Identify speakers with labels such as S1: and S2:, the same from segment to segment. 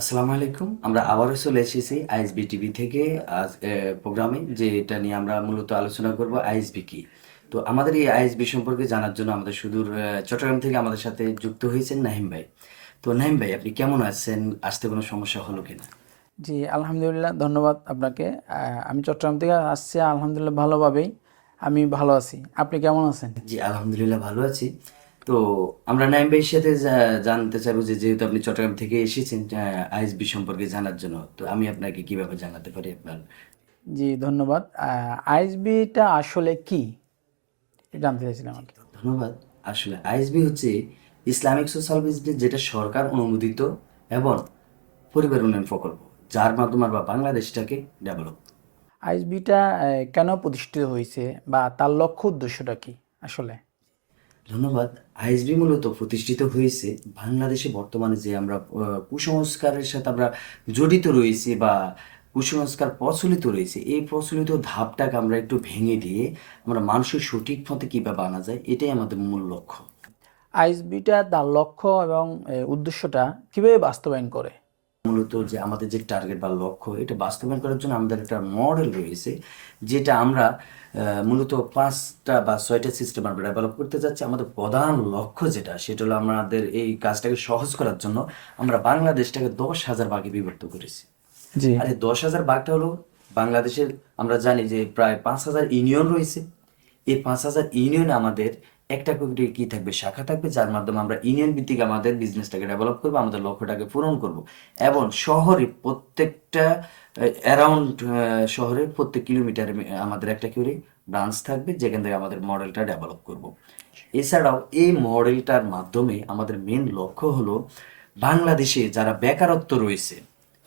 S1: আসসালামু আলাইকুম। আমরা আবারও চলে এসেছি আইএসবি টিভি থেকে। আজ প্রোগ্রামে যে এটা নিয়ে আমরা মূলত আলোচনা করব আইএসবি কি। তো আমাদের এই আইএসবি সম্পর্কে জানার জন্য আমাদের সুদূর চট্টগ্রাম থেকে আমাদের সাথে যুক্ত হয়েছেন নাহিম ভাই। তো নাহিম ভাই আপনি কেমন আছেন? আসতে কোনো সমস্যা হলো কিনা?
S2: জি আলহামদুলিল্লাহ ধন্যবাদ আপনাকে। আমি চট্টগ্রাম থেকে আসছি আলহামদুলিল্লাহ ভালোভাবেই। আমি ভালো আছি। আপনি কেমন আছেন?
S1: জি আলহামদুলিল্লাহ ভালো আছি। তো আমরা নাইম ভাইয়ের সাথে জানতে চাইব যে যেহেতু আপনি চট্টগ্রাম থেকে এসেছেন আইএসবি সম্পর্কে জানার জন্য তো আমি আপনাকে কীভাবে জানাতে পারি আপনার?
S2: জি ধন্যবাদ। আইএসবিটা আসলে কি? এটা জানতে চাইছিলাম আর
S1: ধন্যবাদ। আসলে আইএসবি হচ্ছে ইসলামিক সোশ্যাল বিজনেস যেটা সরকার অনুমোদিত এবং পরিবার উন্নয়ন প্রকল্প যার মাধ্যমে আমরা বাংলাদেশটাকে ডেভেলপ
S2: আইএসবিটা কেন প্রতিষ্ঠিত হয়েছে বা তার লক্ষ্য উদ্দেশ্যটা কি আসলে?
S1: ধন্যবাদ। আইএসবি মূলত প্রতিষ্ঠিত হয়েছে বাংলাদেশে বর্তমানে যে আমরা কুসংস্কারের সাথে আমরা জড়িত রয়েছি বা কুসংস্কার প্রচলিত রয়েছে এই প্রচলিত ধাপটাকে আমরা একটু ভেঙে দিয়ে আমরা মানুষের সঠিক পথে কীভাবে আনা যায় এটাই আমাদের মূল লক্ষ্য।
S2: আইএসবিটা তার লক্ষ্য এবং উদ্দেশ্যটা কীভাবে বাস্তবায়ন করে?
S1: মূলত যে আমাদের যে টার্গেট বা লক্ষ্য এটা বাস্তবায়ন করার জন্য আমাদের একটা মডেল রয়েছে যেটা আমরা মূলত পাঁচটা বা ছয়টা সিস্টেম আমরা ডেভেলপ করতে যাচ্ছি। আমাদের প্রধান লক্ষ্য যেটা সেটা হলো আমাদের এই কাজটাকে সহজ করার জন্য আমরা বাংলাদেশটাকে দশ হাজার ভাগে বিভক্ত করেছি। আর এই দশ হাজার ভাগটা হলো বাংলাদেশের আমরা জানি যে প্রায় পাঁচ হাজার ইউনিয়ন রয়েছে। এই পাঁচ হাজার ইউনিয়নে আমাদের একটা করে কি থাকবে? শাখা থাকবে যার মাধ্যমে আমরা ইউনিয়ন ভিত্তিক আমাদের বিজনেসটাকে ডেভেলপ করব আমাদের লক্ষ্যটাকে পূরণ করব। এবং শহরে প্রত্যেকটা অ্যারাউন্ড শহরের প্রত্যেক কিলোমিটারে আমাদের একটা করে ব্রাঞ্চ থাকবে, যেখান থেকে আমাদের মডেলটা ডেভেলপ করব। এছাড়াও এই মডেলটার মাধ্যমে আমাদের মেন লক্ষ্য হলো বাংলাদেশে যারা বেকারত্ব রয়েছে,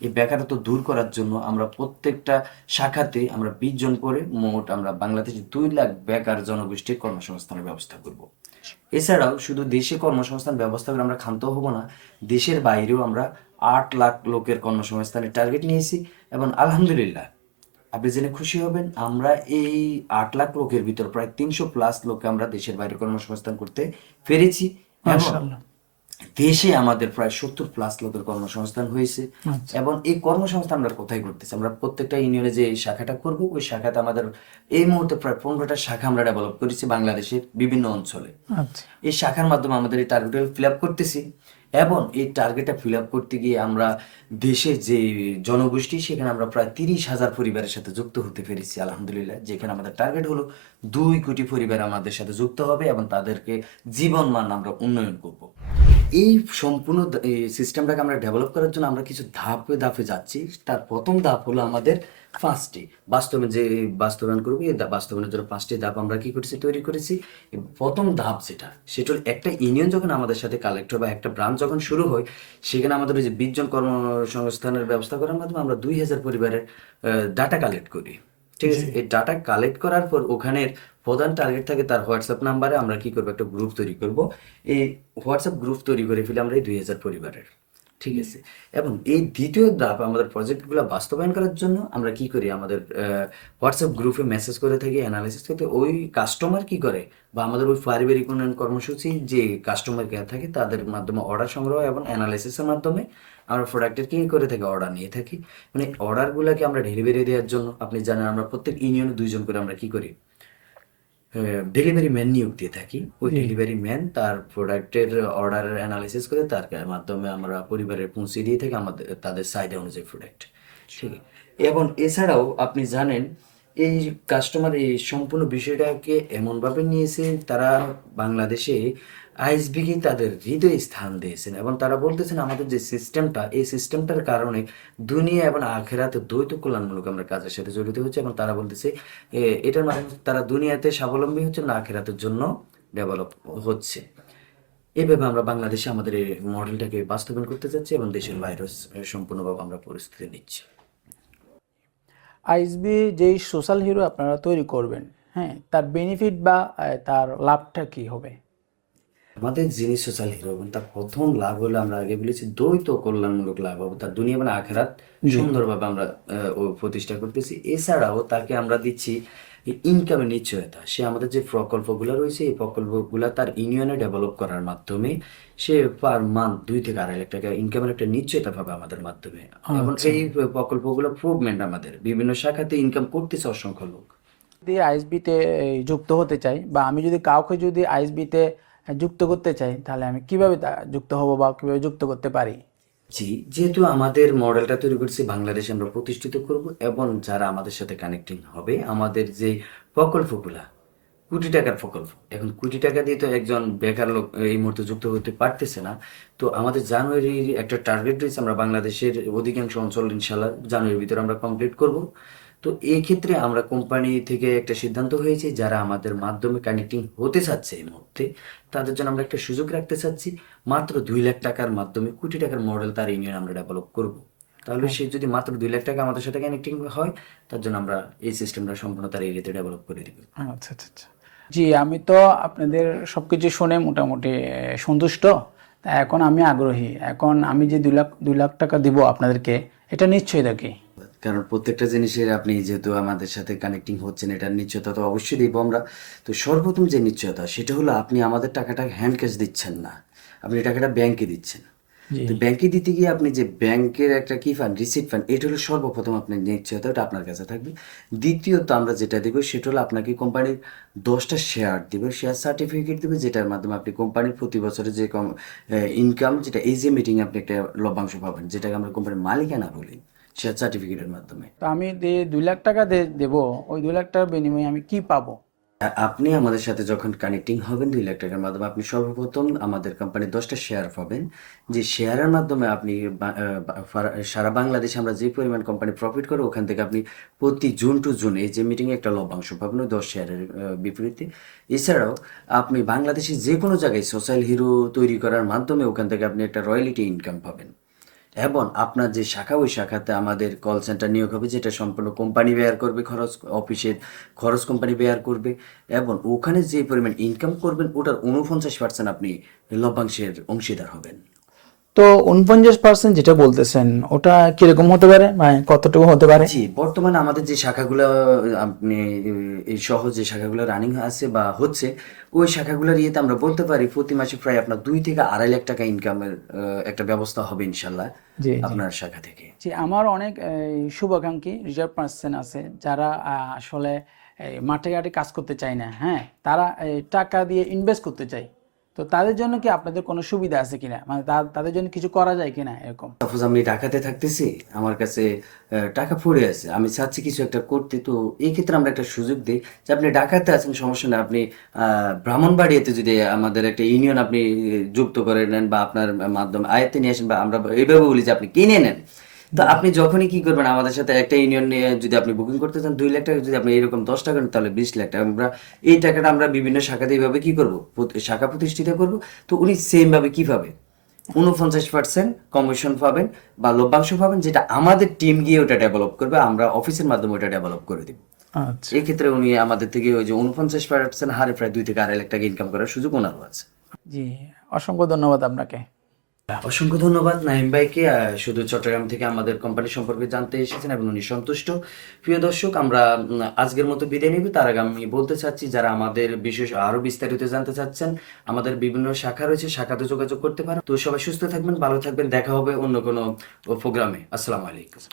S1: এই বেকারত্ব দূর করার জন্য আমরা প্রত্যেকটা শাখাতে আমরা বিশ জন করে মোট আমরা বাংলাদেশে দুই লাখ বেকার জনগোষ্ঠীর কর্মসংস্থানের ব্যবস্থা করব। এছাড়াও শুধু দেশে কর্মসংস্থান ব্যবস্থা করে আমরা ক্ষান্ত হব না, দেশের বাইরেও আমরা আট লাখ লোকের কর্মসংস্থানের টার্গেট নিয়েছি এবং আলহামদুলিল্লাহ, আপনি জেনে খুশি হবেন আমরা এই আট লাখ লোকের ভিতর প্রায় তিনশো প্লাস লোককে আমরা দেশের বাইরে কর্মসংস্থান করতে পেরেছি। দেশে আমাদের প্রায় সত্তর প্লাস লোকের কর্মসংস্থান হয়েছে।
S2: আচ্ছা।
S1: এবং এই কর্মসংস্থান আমরা কোথায় করতেছি? আমরা প্রত্যেকটা ইউনিয়নে যে শাখাটা করব ওই শাখাতে আমাদের এই মুহূর্তে প্রায় পনেরোটা শাখা আমরা ডেভেলপ করেছি বাংলাদেশের বিভিন্ন অঞ্চলে।
S2: আচ্ছা।
S1: এই শাখার মাধ্যমে আমাদের এই টার্গেটটা ফিল আপ করতেছি এবং এই টার্গেটটা ফিল আপ করতে গিয়ে আমরা দেশের যে জনগোষ্ঠী সেখানে আমরা প্রায় তিরিশ হাজার পরিবারের সাথে যুক্ত হতে পেরেছি আলহামদুলিল্লাহ। যেখানে আমাদের টার্গেট হলো দুই কোটি পরিবার আমাদের সাথে যুক্ত হবে এবং তাদেরকে জীবন মান আমরা উন্নয়ন করব। এই সম্পূর্ণ এই সিস্টেমটাকে আমরা ডেভেলপ করার জন্য আমরা কিছু ধাপে ধাপে যাচ্ছি। তার প্রথম ধাপ হলো আমাদের পাঁচটি বাস্তবে যে বাস্তবায়ন করব এই বাস্তবায়নের জন্য পাঁচটি ধাপ আমরা কি করেছি তৈরি করেছি। প্রথম ধাপ যেটা সেটা একটা ইউনিয়ন যখন আমাদের সাথে কালেক্টর বা একটা ব্রাঞ্চ যখন শুরু হয় সেখানে আমাদের ওই যে বিশ জন কর্মসংস্থানের ব্যবস্থা করার মাধ্যমে আমরা দুই হাজার পরিবারের ডাটা কালেক্ট করি। ঠিক আছে? এই ডাটা কালেক্ট করার পর ওখানের প্রধান টার্গেট থাকে তার হোয়াটসঅ্যাপ নাম্বারে আমরা কি করব? একটা গ্রুপ তৈরি করব। এই হোয়াটসঅ্যাপ গ্রুপ তৈরি করে ফেলে আমরা এই দুই হাজার পরিবারের ঠিক আছে? এবং এই দ্বিতীয় ধাপ আমাদের প্রজেক্টগুলো বাস্তবায়ন করার জন্য আমরা কি করি? আমাদের হোয়াটসঅ্যাপ গ্রুপে মেসেজ করে থাকি অ্যানালাইসিস করতে ওই কাস্টমার কি করে? বা আমাদের ওই পারিবারিক উন্নয়ন কর্মসূচি যে কাস্টমার কেয়ার থাকে তাদের মাধ্যমে অর্ডার সংগ্রহ এবং অ্যানালাইসিসের মাধ্যমে আমরা প্রোডাক্টের কি করে থাকি? অর্ডার নিয়ে থাকি। মানে অর্ডারগুলোকে আমরা ডেলিভারি দেওয়ার জন্য আপনি জানেন আমরা প্রত্যেক ইউনিয়নে দুইজন করে আমরা কি করি? ডেলিভারি ম্যান নিয়োগ দিয়ে থাকি। ওই ডেলিভারি ম্যান তার প্রোডাক্টের অর্ডার অ্যানালিসিস করে তার মাধ্যমে আমরা পরিবারের পৌঁছে দিয়ে থাকি আমাদের তাদের চাহিদা অনুযায়ী প্রোডাক্ট ঠিক। এবং এছাড়াও আপনি জানেন এই কাস্টমার এই সম্পূর্ণ বিষয়টাকে এমনভাবে নিয়েছে তারা বাংলাদেশে আইএসবিকে তাদের হৃদয়ে স্থান দিয়েছেন এবং তারা বলতেছেন আমাদের যে সিস্টেমটা এই সিস্টেমটার কারণে দুনিয়া এবং আখেরাতে দ্বৈত কল্যাণমূলক আমরা কাজের সাথে জড়িত হচ্ছে এবং তারা বলতেছে এটার মাধ্যমে তারা দুনিয়াতে স্বাবলম্বী হচ্ছে না, আখেরাতের জন্য ডেভেলপ হচ্ছে। এভাবে আমরা বাংলাদেশে আমাদের এই মডেলটাকে বাস্তবায়ন করতে যাচ্ছি এবং দেশের বাইরে সম্পূর্ণভাবে আমরা পরিস্থিতি নিচ্ছি।
S2: আইএসবি যেই সোশ্যাল হিরো আপনারা তৈরি করবেন হ্যাঁ তার বেনিফিট বা তার লাভটা কি হবে?
S1: আমাদের যিনি সোশ্যাল হিরো হবেন তার প্রথম লাভ হলো আমরা আগে বলেছি দ্বৈত কল্যাণমূলক লাভ হবে তার দুনিয়া মানে আখেরাত সুন্দরভাবে আমরা ও প্রতিষ্ঠা করতেছি। এছাড়াও তাকে আমরা দিচ্ছি ইনকামের নিশ্চয়তা। সে আমাদের যে প্রকল্পগুলো রয়েছে এই প্রকল্পগুলো তার ইউনিয়নে ডেভেলপ করার মাধ্যমে সে পার মান্থ দুই থেকে আড়াই লাখ টাকা ইনকামের একটা নিশ্চয়তা পাবে আমাদের মাধ্যমে। এবং
S2: আচ্ছা।
S1: এই প্রকল্পগুলো প্রুভমেন্ট আমাদের। বিভিন্ন শাখাতে ইনকাম করতেছে অসংখ্য লোক।
S2: যদি আইএসবিতে যুক্ত হতে চাই বা আমি যদি কাউকে যদি আইএসবিতে যুক্ত করতে চাই তাহলে আমি কীভাবে তা যুক্ত হব বা কীভাবে যুক্ত করতে পারি?
S1: জি, যেহেতু আমাদের মডেলটা তৈরি করছি বাংলাদেশে আমরা প্রতিষ্ঠিত করব এবং যারা আমাদের সাথে কানেক্টিং হবে, আমাদের যে প্রকল্পগুলা, কোটি টাকার প্রকল্প, এখন কোটি টাকা দিয়ে তো একজন বেকার লোক এই মুহূর্তে যুক্ত হতে পারতেছে না। তো আমাদের জানুয়ারির একটা টার্গেট রয়েছে, আমরা বাংলাদেশের অধিকাংশ অঞ্চল ইনশাল্লাহ জানুয়ারির ভিতরে আমরা কমপ্লিট করব। তো এই ক্ষেত্রে আমরা কোম্পানি থেকে একটা সিদ্ধান্ত হয়েছে যারা আমাদের মাধ্যমে কানেক্টিং হতে চাচ্ছে এই মুহূর্তে তাদের জন্য আমরা একটা সুযোগ রাখতে চাচ্ছি। মাত্র দুই লাখ টাকার মাধ্যমে কোটি টাকার মডেল তার ইউনিয়ন আমরা ডেভেলপ করব। তাহলে সে যদি মাত্র দুই লাখ টাকা আমাদের সাথে কানেক্টিং হয় তার জন্য আমরা এই সিস্টেমটা সম্পূর্ণ তার এরিয়াতে ডেভেলপ করে দিব।
S2: আচ্ছা আচ্ছা আচ্ছা। জি আমি তো আপনাদের সব কিছু শুনে মোটামুটি সন্তুষ্ট। তা এখন আমি আগ্রহী। এখন আমি যে দুই লাখ দুই লাখ টাকা দিব আপনাদেরকে এটা নিশ্চয়ই দেখি।
S1: কারণ প্রত্যেকটা জিনিসের আপনি যেহেতু আমাদের সাথে কানেক্টিং হচ্ছেন এটার নিশ্চয়তা তো অবশ্যই দিব আমরা। তো সর্বপ্রথম যে নিশ্চয়তা সেটা হলো আপনি আমাদের টাকাটা হ্যান্ড ক্যাশ দিচ্ছেন না। আপনি টাকাটা ব্যাংকে দিচ্ছেন। তো ব্যাংকে দিতে গিয়ে আপনি যে ব্যাংকের একটা কি ফান্ড রিসিট ফান্ড এটা হলো সর্বপ্রথম আপনার নিশ্চয়তা ওটা আপনার কাছে থাকবে। দ্বিতীয়ত আমরা যেটা দেবো সেটা হলো আপনাকে কোম্পানির দশটা শেয়ার দিবে শেয়ার সার্টিফিকেট দেবে যেটার মাধ্যমে আপনি কোম্পানির প্রতি বছরে যে কম ইনকাম যেটা এই যে মিটিংয়ে আপনি একটা লভ্যাংশ পাবেন যেটাকে আমরা কোম্পানির মালিকানা বলি। সার্টিফিকেটের মাধ্যমে।
S2: তো আমি দুই লাখ টাকা দেবো। ওই দুই লাখ টাকার বিনিময়ে আমি কি পাবো?
S1: আপনি আমাদের সাথে যখন কানেক্টিং হবেন দুই লাখ টাকার মাধ্যমে আপনি সর্বপ্রথম আমাদের কোম্পানির দশটা শেয়ার পাবেন। যে শেয়ারের মাধ্যমে আপনি সারা বাংলাদেশে আমরা যে পরিমাণ কোম্পানি প্রফিট করে ওখান থেকে আপনি প্রতি জুন টু জুন এই যে মিটিংয়ে একটা লভ্যাংশ পাবেন ওই দশ শেয়ারের বিপরীতে। এছাড়াও আপনি বাংলাদেশে যে কোনো জায়গায় সোশ্যাল হিরো তৈরি করার মাধ্যমে ওখান থেকে আপনি একটা রয়্যালিটি ইনকাম পাবেন। এবং আপনার যে শাখা, ওই শাখাতে আমাদের কল সেন্টার নিয়োগ হবে, যেটা সম্পূর্ণ কোম্পানি ব্যয়ার করবে, খরচ অফিসের খরচ কোম্পানি ব্যয়ার করবে এবং ওখানে যে পরিমাণ ইনকাম করবেন, ওটার উনপঞ্চাশ পার্সেন্ট আপনি লভ্যাংশের অংশীদার হবেন।
S2: তো উনপঞ্চাশ পার্সেন্ট যেটা বলতেছেন ওটা কীরকম হতে পারে? মানে কতটুকু হতে পারে?
S1: জি বর্তমানে আমাদের যে শাখাগুলো আপনি এই সহ যে শাখাগুলো রানিং আছে বা হচ্ছে ওই শাখাগুলোর ইয়েতে আমরা বলতে পারি প্রতি মাসে প্রায় আপনার দুই থেকে আড়াই লাখ টাকা ইনকামের একটা ব্যবস্থা হবে ইনশাল্লাহ আপনার শাখা থেকে।
S2: জি আমার অনেক শুভাকাঙ্ক্ষী রিজার্ভ পার্সন আছে যারা আসলে মাঠে ঘাটে কাজ করতে চায় না হ্যাঁ? তারা টাকা দিয়ে ইনভেস্ট করতে চায়। তো তাদের জন্য কি আপনাদের কোনো সুবিধা আছে কিনা? মানে তাদের জন্য কিছু করা যায় কিনা এরকম?
S1: সাপোজ আমি ঢাকাতে থাকতেছি, আমার কাছে টাকা পড়ে আছে, আমি চাচ্ছি কিছু একটা করতে, তো এই ক্ষেত্রে আমরা একটা সুযোগ দিই যে আপনি ঢাকাতে আছেন, সমস্যা না আপনি ব্রাহ্মণবাড়িয়াতে যদি আমাদের একটা ইউনিয়ন আপনি যুক্ত করে নেন বা আপনার মাধ্যমে আয়ত্তে নিয়ে আসেন বা আমরা এইভাবে বলি যে আপনি কিনে নেন। তো আপনি যখনই কি করবেন আমাদের সাথে একটা ইউনিয়ন নিয়ে যদি আপনি বুকিং করতে চান দুই লাখ টাকা যদি আপনি এরকম দশ টাকা নেন তাহলে বিশ লাখ টাকা। আমরা এই টাকাটা আমরা বিভিন্ন শাখাতে এইভাবে কি করব? শাখা প্রতিষ্ঠিত করব। তো উনি সেম ভাবে কি পাবে উনপঞ্চাশ পার্সেন্ট কমিশন পাবেন বা লভ্যাংশ পাবেন যেটা আমাদের টিম গিয়ে ওটা ডেভেলপ করবে আমরা অফিসের মাধ্যমে ওটা ডেভেলপ করে দিব।
S2: আচ্ছা।
S1: এই ক্ষেত্রে উনি আমাদের থেকে ওই যে উনপঞ্চাশ পার্সেন্ট হারে প্রায় দুই থেকে আড়াই লাখ টাকা ইনকাম করার সুযোগ ওনারও আছে।
S2: জি অসংখ্য ধন্যবাদ আপনাকে।
S1: অসংখ্য ধন্যবাদ নাইম ভাইকে শুধু চট্টগ্রাম থেকে আমাদের কোম্পানি সম্পর্কে জানতে এসেছেন এবং উনি সন্তুষ্ট। প্রিয় দর্শক, আমরা আজকের মতো বিদায় নিব। তার আগে আমি বলতে চাচ্ছি, যারা আমাদের বিশেষ আরও বিস্তারিত জানতে চাচ্ছেন, আমাদের বিভিন্ন শাখা রয়েছে, শাখাতে যোগাযোগ করতে পারেন। তো সবাই সুস্থ থাকবেন, ভালো থাকবেন। দেখা হবে অন্য কোনো প্রোগ্রামে। আসসালামু আলাইকুম।